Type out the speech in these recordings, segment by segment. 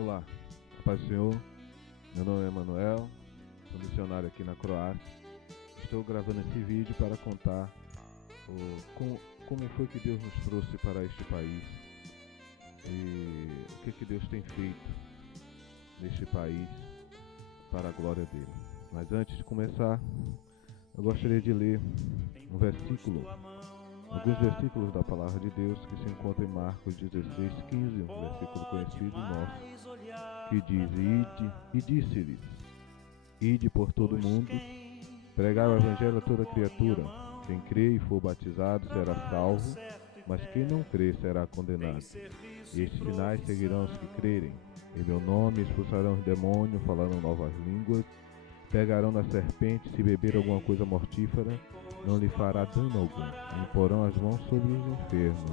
Olá, a paz do Senhor, meu nome é Manuel, sou missionário aqui na Croácia. Estou gravando esse vídeo para contar como foi que Deus nos trouxe para este país e o que Deus tem feito neste país para a glória dele. Mas antes de começar, eu gostaria de ler alguns versículos da palavra de Deus que se encontram em Marcos 16:15, um versículo conhecido nosso, que diz: E disse-lhes: Ide por todo o mundo, pregai o evangelho a toda criatura. Quem crê e for batizado será salvo, mas quem não crê será condenado. E estes sinais seguirão os que crerem. Em meu nome expulsarão os demônios, falarão novas línguas, pegarão na serpente, se beber alguma coisa mortífera, não lhe fará dano algum. Imporão as mãos sobre os enfermos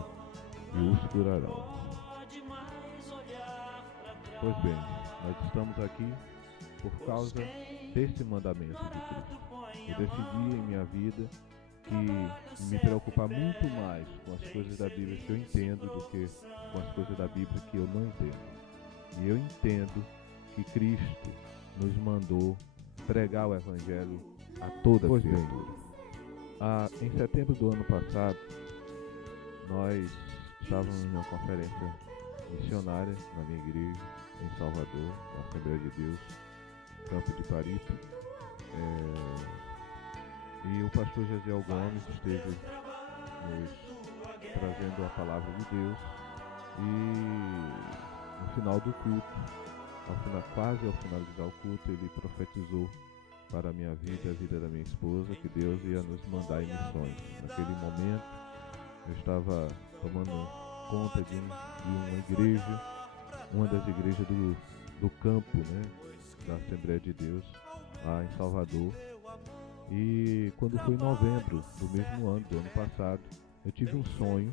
e os curarão. Pois bem, nós estamos aqui por causa desse mandamento de Cristo. Eu decidi em minha vida que me preocupar muito mais com as coisas da Bíblia que eu entendo do que com as coisas da Bíblia que eu não entendo. E eu entendo que Cristo nos mandou pregar o Evangelho a toda criatura. Em setembro do ano passado, nós estávamos em uma conferência missionária na minha igreja, em Salvador, na Assembleia de Deus, Campo de Paripe. E o pastor Gesiel Gomes esteve nos trazendo a palavra de Deus. E no final do culto, quase ao finalizar o culto, ele profetizou para a minha vida, a vida da minha esposa, que Deus ia nos mandar em missões. Naquele momento, eu estava tomando conta de uma igreja, uma das igrejas do campo, né, da Assembleia de Deus, lá em Salvador. E quando foi em novembro do mesmo ano, do ano passado, eu tive um sonho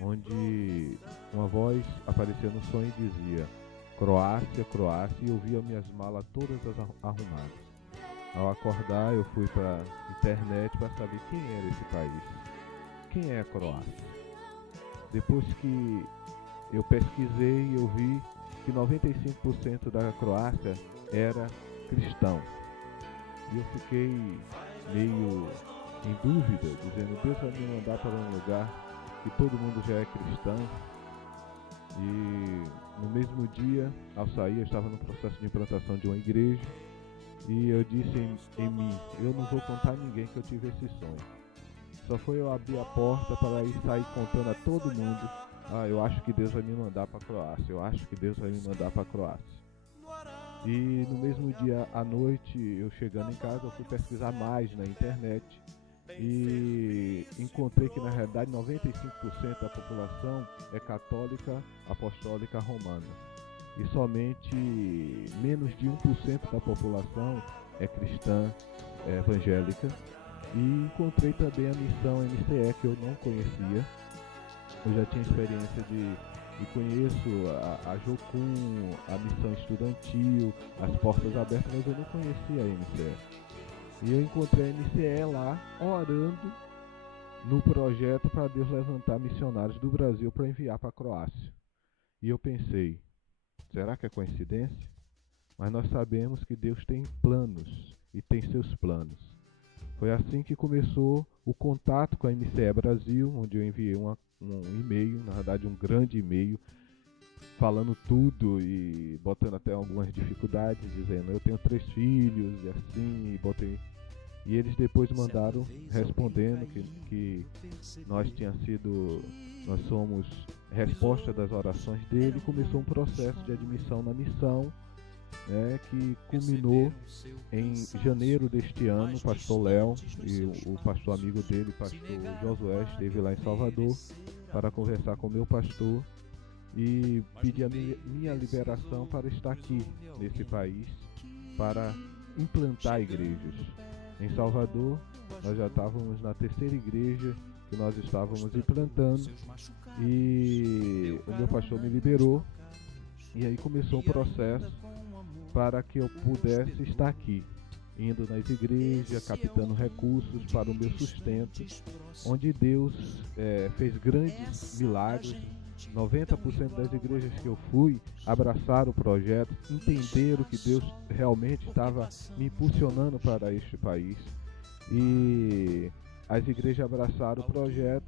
onde uma voz apareceu no sonho e dizia: Croácia, Croácia, e eu via minhas malas todas arrumadas. Ao acordar, eu fui para a internet para saber quem era esse país, quem é a Croácia. Depois que eu pesquisei, eu vi que 95% da Croácia era cristão. E eu fiquei meio em dúvida, dizendo: Deus vai me mandar para um lugar que todo mundo já é cristão. E no mesmo dia, ao sair, eu estava no processo de implantação de uma igreja. E eu disse em mim: eu não vou contar a ninguém que eu tive esse sonho. Só foi eu abrir a porta para ir sair contando a todo mundo: eu acho que Deus vai me mandar para a Croácia, eu acho que Deus vai me mandar para a Croácia. E no mesmo dia à noite, eu chegando em casa, eu fui pesquisar mais na internet e encontrei que na realidade 95% da população é católica apostólica romana. E somente menos de 1% da população é cristã evangélica. E encontrei também a missão MCE, que eu não conhecia. Eu já tinha experiência e conheço a Jocum, a missão estudantil, as portas abertas, mas eu não conhecia a MCE. E eu encontrei a MCE lá, orando no projeto para Deus levantar missionários do Brasil para enviar para a Croácia. E eu pensei: será que é coincidência? Mas nós sabemos que Deus tem planos e tem seus planos. Foi assim que começou o contato com a MCE Brasil, onde eu enviei um e-mail, na verdade um grande e-mail, falando tudo e botando até algumas dificuldades, dizendo: eu tenho 3 filhos e assim, e botei. E eles depois mandaram respondendo que nós somos resposta das orações dele. Começou um processo de admissão na missão, né, que culminou em janeiro deste ano. O pastor Léo e o pastor amigo dele, pastor Josué, esteve lá em Salvador para conversar com o meu pastor e pedir a minha liberação para estar aqui nesse país para implantar igrejas. Em Salvador, nós já estávamos na 3ª igreja que nós estávamos implantando e o meu pastor me liberou. E aí começou um processo para que eu pudesse estar aqui, indo nas igrejas, captando recursos para o meu sustento, onde Deus fez grandes milagres 90% das igrejas que eu fui abraçaram o projeto, entenderam que Deus realmente estava me impulsionando para este país. E as igrejas abraçaram o projeto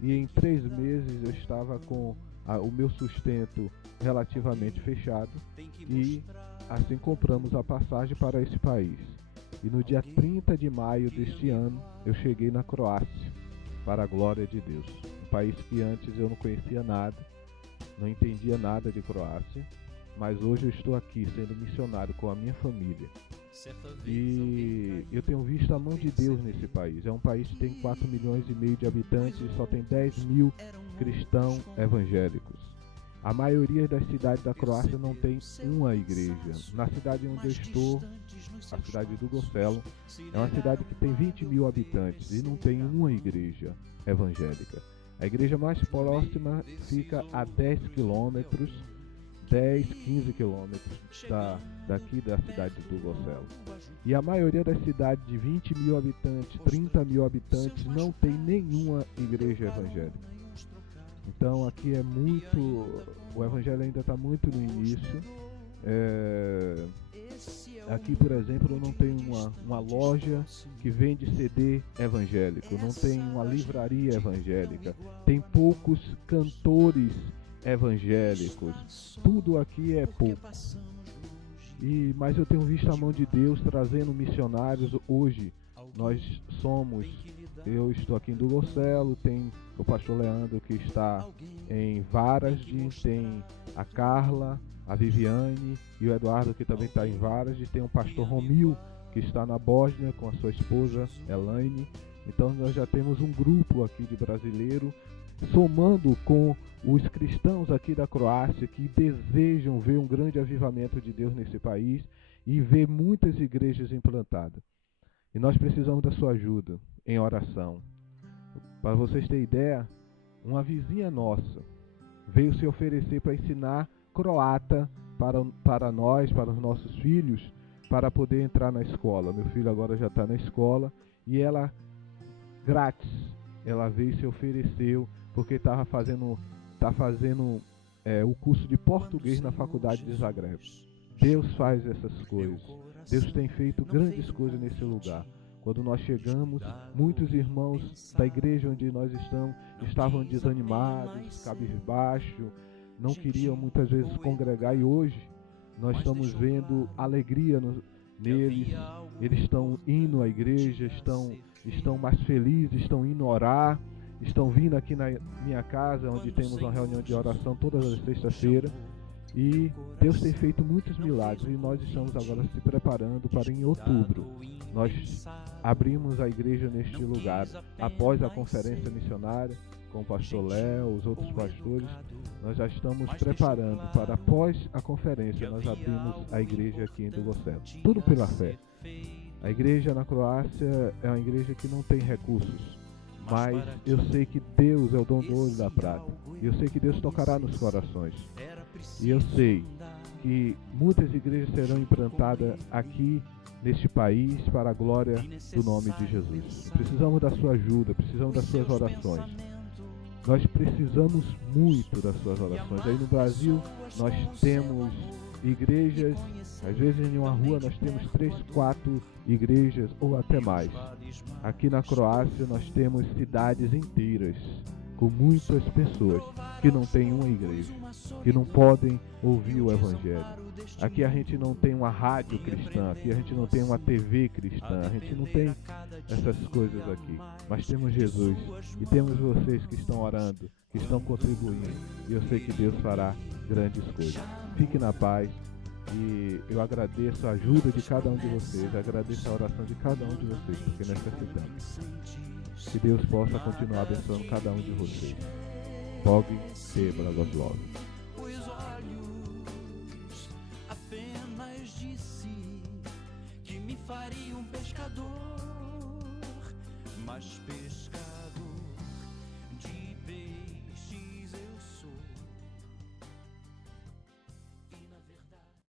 e em 3 meses eu estava com o meu sustento relativamente fechado e assim compramos a passagem para esse país. E no dia 30 de maio deste ano eu cheguei na Croácia, para a glória de Deus. Um país que antes eu não conhecia nada, não entendia nada de Croácia, mas hoje eu estou aqui sendo missionário com a minha família. E eu tenho visto a mão de Deus nesse país. É um país que tem 4,5 milhões de habitantes e só tem 10 mil cristãos evangélicos. A maioria das cidades da Croácia não tem uma igreja. Na cidade onde eu estou, a cidade do Gocelo, é uma cidade que tem 20 mil habitantes e não tem uma igreja evangélica. A igreja mais próxima fica a 10 quilômetros, 15 quilômetros daqui da cidade do Gocelo. E a maioria das cidades de 20 mil habitantes, 30 mil habitantes, não tem nenhuma igreja evangélica. Então aqui é muito, o evangelho ainda está muito no início. Aqui, por exemplo, não tem uma loja que vende CD evangélico, não tem uma livraria evangélica, tem poucos cantores evangélicos, tudo aqui é pouco. Mas eu tenho visto a mão de Deus trazendo missionários. Hoje eu estou aqui em Dugocelo, tem o pastor Leandro que está em Varasde, tem a Carla, a Viviane e o Eduardo que também está em Varasde, tem o pastor Romil que está na Bósnia com a sua esposa Elaine. Então nós já temos um grupo aqui de brasileiro, somando com os cristãos aqui da Croácia que desejam ver um grande avivamento de Deus nesse país e ver muitas igrejas implantadas. E nós precisamos da sua ajuda em oração. Para vocês terem ideia, uma vizinha nossa veio se oferecer para ensinar croata para nós, para os nossos filhos, para poder entrar na escola. Meu filho agora já está na escola e ela, grátis, ela veio e se ofereceu porque está fazendo o curso de português na faculdade de Zagreb. Deus faz essas coisas. Deus tem feito grandes coisas nesse lugar. Quando nós chegamos, muitos irmãos da igreja onde nós estamos estavam desanimados, cabisbaixo, não queriam muitas vezes congregar, e hoje nós estamos vendo alegria neles. Eles estão indo à igreja, estão mais felizes, estão indo orar, estão vindo aqui na minha casa, onde temos uma reunião de oração todas as sextas-feiras. E Deus tem feito muitos milagres e nós estamos agora se preparando para em outubro. Nós abrimos a igreja neste lugar após a conferência missionária com o pastor Léo, os outros pastores. Nós já estamos preparando para após a conferência nós abrimos a igreja aqui em Dugocelo. Tudo pela fé. A igreja na Croácia é uma igreja que não tem recursos, mas eu sei que Deus é o dono do ouro e da prata. E eu sei que Deus tocará nos corações. E eu sei que muitas igrejas serão implantadas aqui neste país para a glória do nome de Jesus. Precisamos da sua ajuda, precisamos das suas orações. Nós precisamos muito das suas orações. Aí no Brasil nós temos igrejas, às vezes em uma rua nós temos 3, 4 igrejas ou até mais. Aqui na Croácia nós temos cidades inteiras com muitas pessoas que não têm uma igreja, que não podem ouvir o evangelho. Aqui a gente não tem uma rádio cristã, aqui a gente não tem uma TV cristã, a gente não tem essas coisas aqui, mas temos Jesus e temos vocês que estão orando, que estão contribuindo, e eu sei que Deus fará grandes coisas. Fique na paz e eu agradeço a ajuda de cada um de vocês, agradeço a oração de cada um de vocês, porque necessitamos. Que Deus possa continuar abençoando cada um de vocês. Bog te blagoslov. Os olhos apenas disse que me faria um pescador, mas pescador